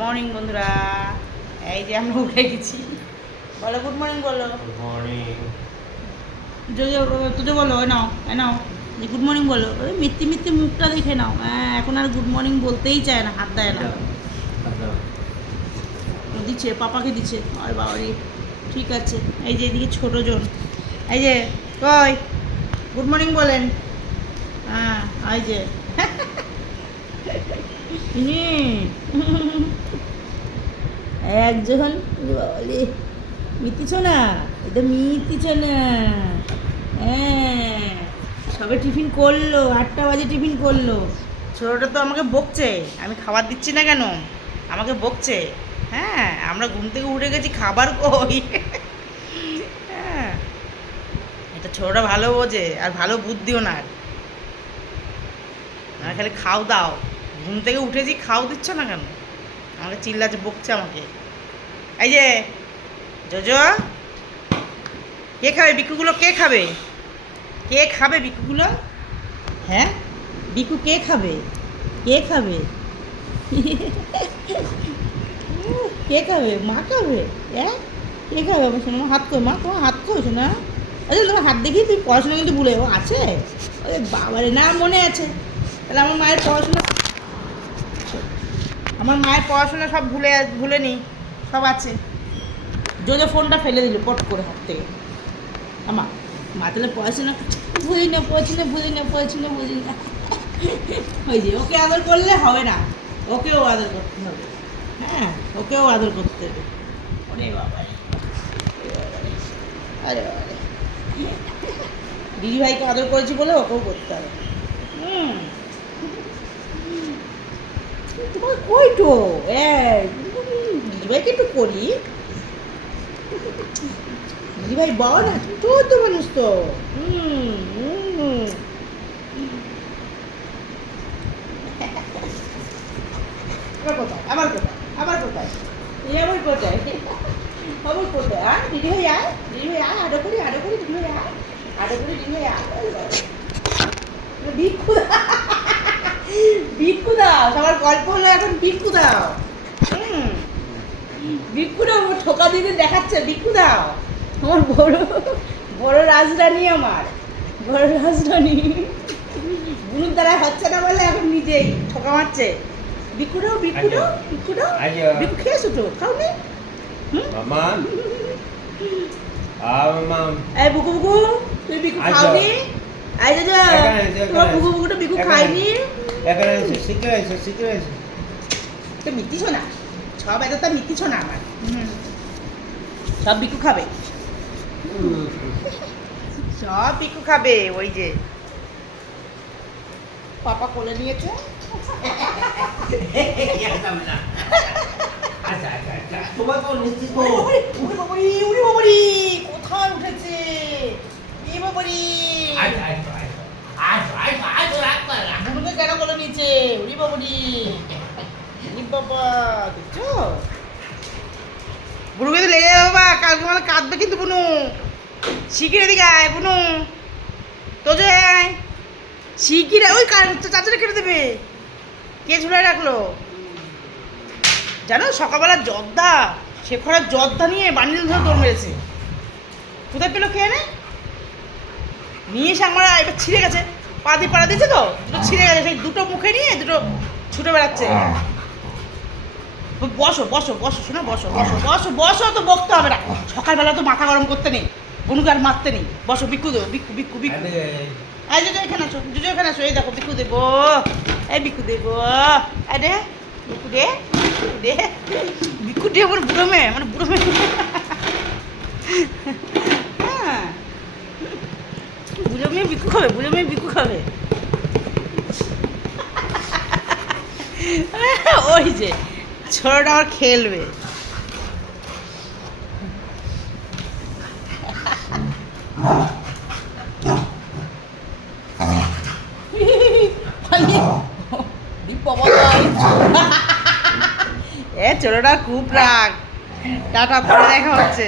Morning বন্ধুরা, এই যে আমরা উঠে গেছি। বলো গুড মর্নিং, বলো গুড মর্নিং। তুই বলো, নাও যে গুড মর্নিং বলো। ওই মিথ্যি মিথ্যি মুখটা দেখে নাও। হ্যাঁ, এখন আর গুড মর্নিং বলতেই চায় না, হাত দেয় না। দিচ্ছে, পাপাকে দিচ্ছে। আর বাবারি, ঠিক আছে। এই যে এদিকে ছোটো জন, এই যে কই গুড মর্নিং বলেন। হ্যাঁ, এই যে একজন মিতিছ না, এটা মিতিছ না। হ্যাঁ, সবে টিফিন করলো, 8টা বাজে টিফিন করলো। ছোটোটা তো আমাকে বকছে, আমি খাবার দিচ্ছি না কেন, আমাকে বকছে। হ্যাঁ, আমরা ঘুম থেকে উঠে গেছি, খাবার কই। হ্যাঁ, এটা ছোটোটা ভালো বোঝে, আর ভালো বুদ্ধিও না। আর খালি খাও দাও, ঘুম থেকে উঠেছি খাও দিচ্ছ না কেন, আমাকে চিল্লাচ্ছে, বকছে আমাকে। এই যে জোজো, কে খাবে বিকুগুলো? কে খাবে? কে খাবে বিকুগুলো? হ্যাঁ, বিকু কে খাবে? কে খাবে? কে খাবে? মা খাবে? হ্যাঁ, কে খাবে? আমার শোনো, হাত কই মা, তোমার হাত কই শোনা? আচ্ছা, তোমার হাত দেখি তুমি পড়াশোনা কিন্তু ভুলে ও আছে। ওরে বাবারে, না মনে আছে। তাহলে আমার মায়ের পড়াশোনা সব ভুলে নি, সব আছে। জোজো ফোনটা ফেলে দিল পট করে হাত থেকে। আমার মা তাহলে পড়াশোনা বুঝি না। ওই যে ওকে আদর করলে হবে না, ওকেও আদর করতে হবে। হ্যাঁ, ওকেও আদর করতে হবে। ওরে বাবা, আরে বাবা, দিদিভাইকে আদর করেছি বলে ওকেও করতে হবে। তোমার কইটো দিদিভাইকে একটু করি। দিদিভাই বল না, তো মানুষ তো। আবার কোথায় আর দিদিভাই আয়, আডো করি দিদিভাই আয়। ভিক্ষু দাও, সবার গল্প হলো এখন ভিক্ষু দাও। ভিক্ষু দাও, আমার ঠোকা দিদি দেখাচ্ছে, ভিক্ষু দাও। আমার বড় রাজরানী, আমার বড় রাজরানী। বুনুর দ্বারা হচ্ছে না বলে এখন নিজেই ঠোকা মারছে। ভিক্ষু দাও। ভিক্ষু খেয়েছো তো? খাও নি? এই বুকু, তুই ভিক্ষু খাওনি? এই যে তোমার বুকুটা ভিক্ষু খাইনি। তো মিথ্যি শোনা, সব এত তা মিথ্যি শোনা আমার। সব ভিক্ষু খাবে, সব ভিক্ষু খাবে। ওই যে পাপা কোলে নিয়েছে। কোথায় উঠেছে? কেন কোলে নিয়েছে? উড়ি বাবুরি, বাবা দেখছো? বুনু কিন্তু লেগে যাবে বাবা, কালকে মানে কাঁদবে কিন্তু বুনু। শিগগির এদিকে আয় বুনু, তো যে শিগগির ওই চাচাটা কেটে দেবে। কে ঝুলাই রাখলো জানো? সকালবেলা জর্দা, শেখরার জর্দা নিয়ে বান্ডিল ধরে দৌড় মেরেছে। কোথায় পেলো খেয়ে নিয়ে এসে আমরা, এবার ছিঁড়ে গেছে, পাড়া দিয়েছে তো, দুটো ছিঁড়ে গেছে। সেই দুটো মুখে নিয়ে দুটো ছুটে বেড়াচ্ছে। বসো শোনো, বসো তো, বকতে হবে না। সকালবেলা তো মাথা গরম করতে নেই, বনুকে আর মারতে নেই। বসো, বিক্কু দেবো, বিক্কু এই যে এখানে আসো, এই দেখো বিক্কু দেবো, এই বিক্কু দেবো। আরে বিক্কু দে আমার বুড়ো মেয়ে, হ্যাঁ, বুড়ো মেয়ে বিক্কু খাবে। ওই যে ছোটটা আমার খেলবে। ছোটটা খুব রাগ। টাটা, পরে দেখা হচ্ছে।